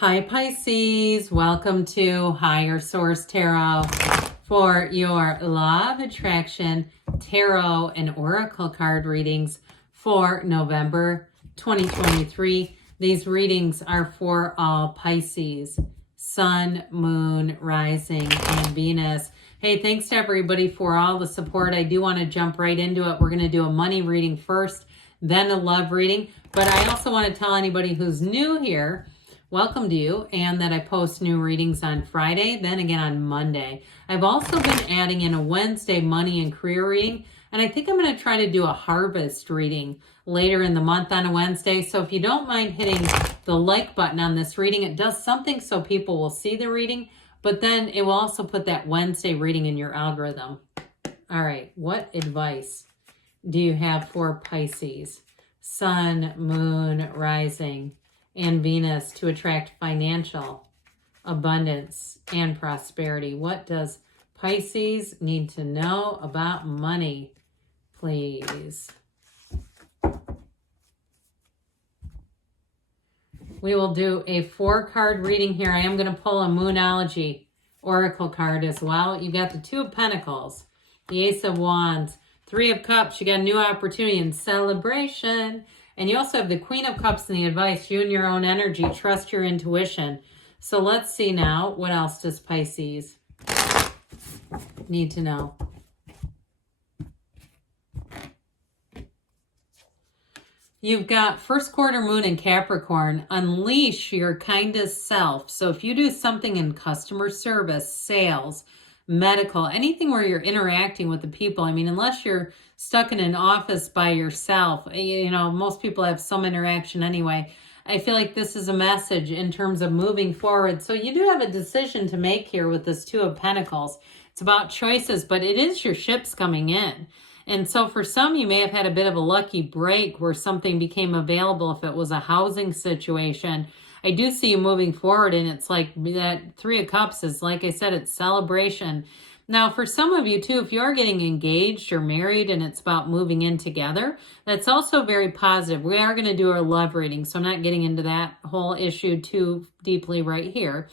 Hi Pisces, welcome to Higher Source Tarot for your Law of Attraction Tarot and Oracle card readings for November 2023. These readings are for all Pisces, Sun, Moon, Rising, and Venus. Hey, thanks to everybody for all the support. I do want to jump right into it. We're going to do a money reading first, then a love reading. But I also want to tell anybody who's new here, welcome to you, and that I post new readings on Friday, then again on Monday. I've also been adding in a Wednesday money and career reading, and I think I'm going to try to do a harvest reading later in the month on a Wednesday. So if you don't mind hitting the like button on this reading, it does something so people will see the reading, but then it will also put that Wednesday reading in your algorithm. All right, what advice do you have for Pisces, Sun, Moon, Rising, and Venus to attract financial abundance and prosperity? What does Pisces need to know about money, please? We will do a 4-card reading here. I am going to pull a Moonology Oracle card as well. You got the Two of Pentacles, the Ace of Wands, Three of Cups. You got a new opportunity and celebration. And you also have the Queen of Cups and the advice, you and your own energy, trust your intuition. So let's see now, what else does Pisces need to know? You've got first quarter moon in Capricorn. Unleash your kindest self. So if you do something in customer service, sales, medical, anything where you're interacting with the people, I mean, unless you're stuck in an office by yourself, you know, most people have some interaction anyway. I feel like this is a message in terms of moving forward. So you do have a decision to make here with this Two of Pentacles. It's about choices, but it is your ships coming in. And so for some, you may have had a bit of a lucky break where something became available if it was a housing situation. I do see you moving forward, and it's like that Three of Cups is, like I said, it's celebration. Now, for some of you, too, if you are getting engaged or married and it's about moving in together, that's also very positive. We are going to do our love reading, so I'm not getting into that whole issue too deeply right here.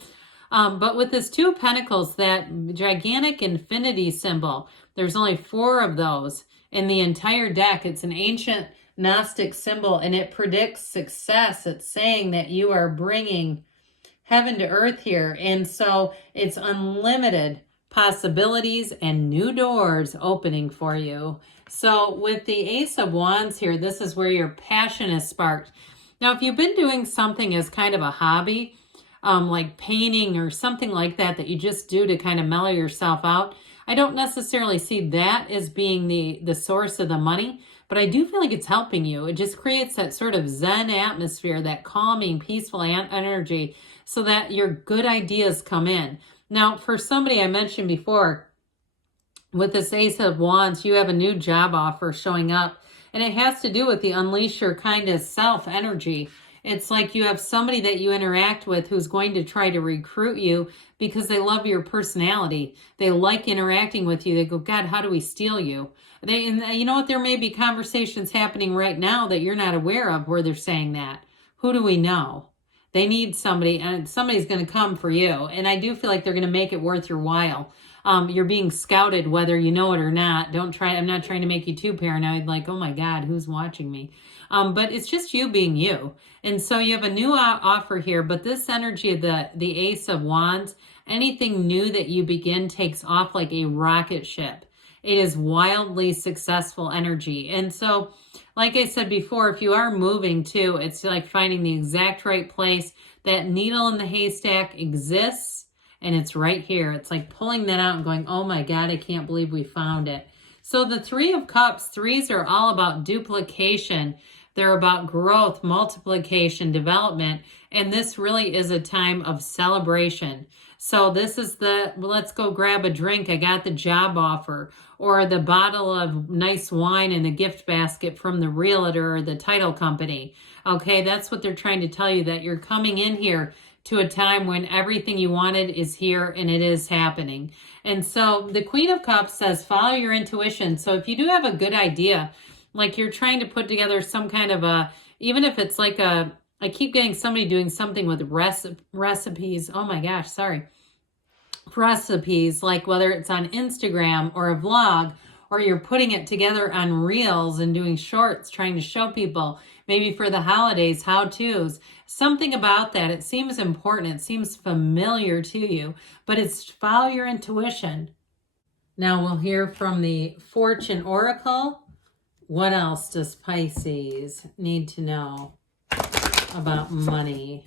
But with this Two of Pentacles, that gigantic infinity symbol, there's only 4 of those in the entire deck. It's an ancient Gnostic symbol, and it predicts success. It's saying that you are bringing heaven to earth here. And so it's unlimited possibilities and new doors opening for you. So with the Ace of Wands here, this is where your passion is sparked. Now, if you've been doing something as kind of a hobby, like painting or something like that, that you just do to kind of mellow yourself out, I don't necessarily see that as being the source of the money, but I do feel like it's helping you. It just creates that sort of Zen atmosphere, that calming, peaceful energy, so that your good ideas come in. Now, for somebody I mentioned before, with this Ace of Wands, you have a new job offer showing up, and it has to do with the unleash your kindest self energy. It's like you have somebody that you interact with who's going to try to recruit you because they love your personality. They like interacting with you. They go, God, how do we steal you? And you know what? There may be conversations happening right now that you're not aware of where they're saying that. Who do we know? They need somebody, and somebody's going to come for you. And I do feel like they're going to make it worth your while. You're being scouted whether you know it or not. I'm not trying to make you too paranoid, like, oh my God, who's watching me? But it's just you being you. And so you have a new offer here, but this energy of the Ace of Wands, anything new that you begin takes off like a rocket ship. It is wildly successful energy. And so, like I said before, if you are moving too, it's like finding the exact right place. That needle in the haystack exists, and it's right here. It's like pulling that out and going, oh my God, I can't believe we found it. So the Three of Cups, threes are all about duplication. They're about growth, multiplication, development. And this really is a time of celebration. So this is let's go grab a drink. I got the job offer, or the bottle of nice wine in the gift basket from the realtor or the title company. Okay, that's what they're trying to tell you, that you're coming in here to a time when everything you wanted is here and it is happening. And so the Queen of Cups says, follow your intuition. So if you do have a good idea, like you're trying to put together some kind of even if it's like a I keep getting somebody doing something with recipes. Oh my gosh, sorry. Recipes, like whether it's on Instagram or a vlog, or you're putting it together on reels and doing shorts, trying to show people, maybe for the holidays, how-tos. Something about that, it seems important, it seems familiar to you, but it's follow your intuition. Now we'll hear from the Fortune Oracle. What else does Pisces need to know about money?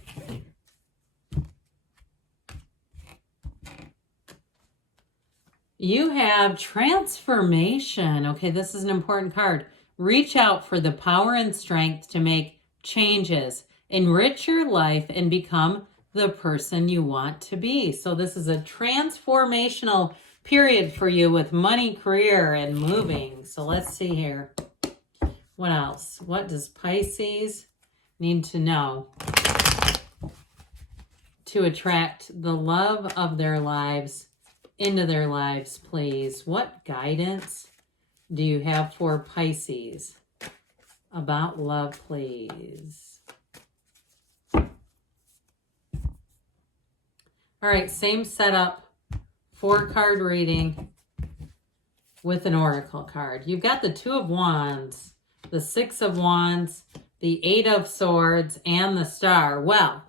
You have transformation. Okay, this is an important card. Reach out for the power and strength to make changes, enrich your life, and become the person you want to be. So this is a transformational period for you with money, career, and moving. So let's see here. What else? What does Pisces need to know to attract the love of their lives into their lives, please? What guidance do you have for Pisces about love, please? All right, same setup, 4-card reading with an oracle card. You've got the 2 of Wands, the 6 of Wands, the 8 of Swords, and the Star. Well,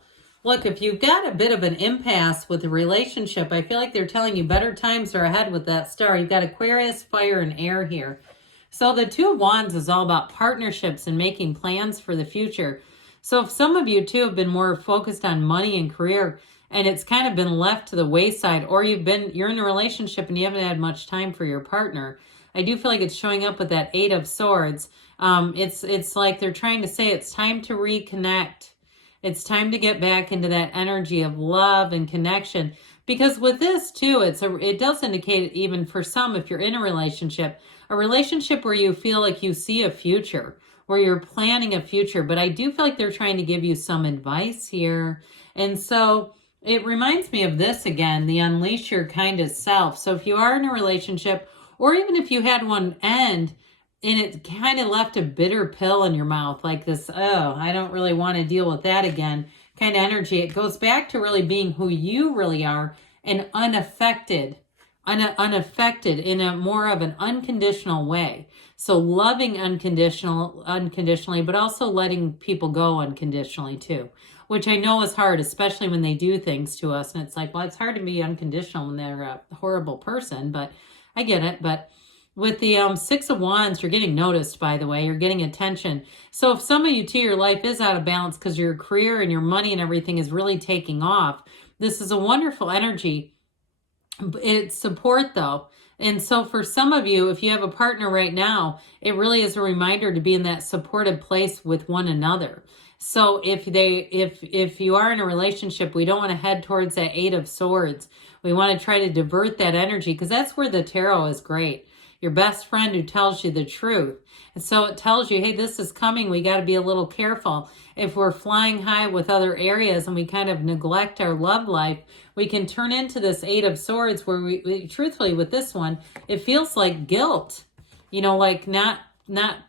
look, if you've got a bit of an impasse with a relationship, I feel like they're telling you better times are ahead with that Star. You've got Aquarius, fire, and air here. So the 2 of Wands is all about partnerships and making plans for the future. So if some of you too have been more focused on money and career, and it's kind of been left to the wayside, or you're in a relationship and you haven't had much time for your partner, I do feel like it's showing up with that 8 of Swords. It's like they're trying to say it's time to reconnect. It's time to get back into that energy of love and connection. Because with this too, it does indicate, even for some, if you're in a relationship where you feel like you see a future, where you're planning a future. But I do feel like they're trying to give you some advice here. And so it reminds me of this again, the unleash your kindest self. So if you are in a relationship, or even if you had one end, and it kind of left a bitter pill in your mouth, like this, oh, I don't really want to deal with that again kind of energy. It goes back to really being who you really are, and unaffected in a more of an unconditional way. So loving unconditionally, but also letting people go unconditionally too, which I know is hard, especially when they do things to us. And it's like, well, it's hard to be unconditional when they're a horrible person, but I get it. But with the 6 of Wands, you're getting noticed, by the way. You're getting attention. So if some of you, too, your life is out of balance because your career and your money and everything is really taking off, this is a wonderful energy. It's support, though. And so for some of you, if you have a partner right now, it really is a reminder to be in that supportive place with one another. So if you are in a relationship, we don't want to head towards that 8 of Swords. We want to try to divert that energy, because that's where the tarot is great. Your best friend who tells you the truth. And so it tells you, hey, this is coming. We got to be a little careful. If we're flying high with other areas and we kind of neglect our love life, we can turn into this 8 of Swords where we truthfully, with this one, it feels like guilt. Like not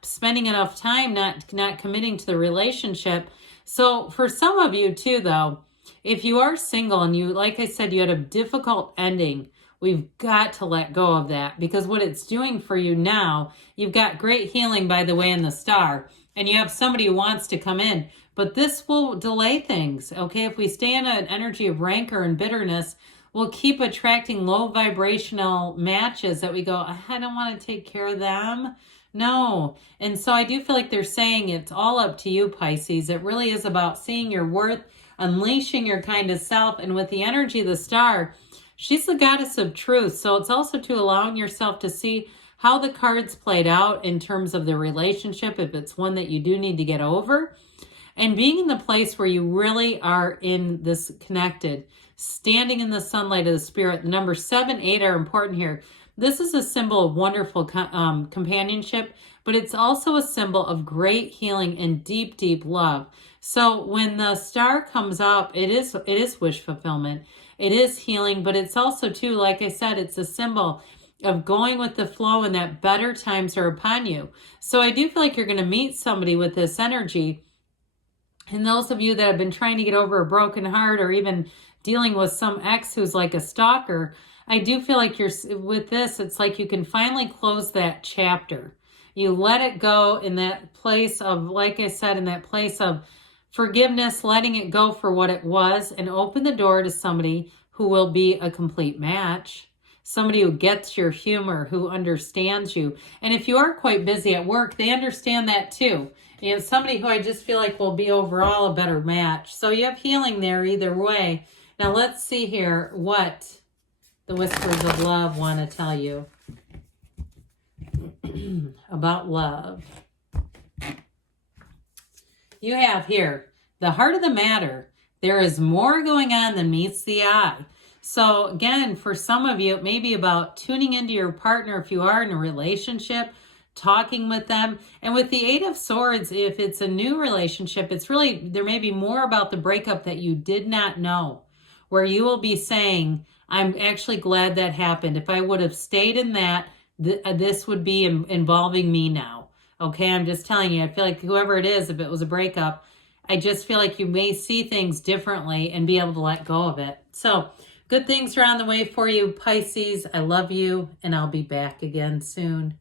spending enough time, not committing to the relationship. So for some of you too, though, if you are single and you, like I said, you had a difficult ending, we've got to let go of that, because what it's doing for you now, you've got great healing, by the way, in the Star, and you have somebody who wants to come in, but this will delay things, okay? If we stay in an energy of rancor and bitterness, we'll keep attracting low vibrational matches that we go, I don't want to take care of them. No. And so I do feel like they're saying it's all up to you, Pisces. It really is about seeing your worth, unleashing your kindest self, and with the energy of the Star, she's the goddess of truth. So it's also to allowing yourself to see how the cards played out in terms of the relationship, if it's one that you do need to get over, and being in the place where you really are in this connected, standing in the sunlight of the spirit. The number 7, 8 are important here. This is a symbol of wonderful companionship, but it's also a symbol of great healing and deep, deep love. So when the Star comes up, it is wish fulfillment. It is healing, but it's also too, like I said, it's a symbol of going with the flow and that better times are upon you. So I do feel like you're going to meet somebody with this energy And those of you that have been trying to get over a broken heart or even dealing with some ex who's like a stalker, I do feel like you're with this, it's like you can finally close that chapter. You let it go in that place of, like I said, in that place of forgiveness, letting it go for what it was, and open the door to somebody who will be a complete match. Somebody who gets your humor, who understands you. And if you are quite busy at work, they understand that too. And somebody who I just feel like will be overall a better match. So you have healing there either way. Now let's see here what the Whispers of Love want to tell you about love. You have here, the heart of the matter. There is more going on than meets the eye. So again, for some of you, it may be about tuning into your partner if you are in a relationship, talking with them. And with the Eight of Swords, if it's a new relationship, it's really, there may be more about the breakup that you did not know, where you will be saying, I'm actually glad that happened. If I would have stayed in that, this would be involving me now. Okay, I'm just telling you, I feel like whoever it is, if it was a breakup, I just feel like you may see things differently and be able to let go of it. So good things are on the way for you, Pisces. I love you, and I'll be back again soon.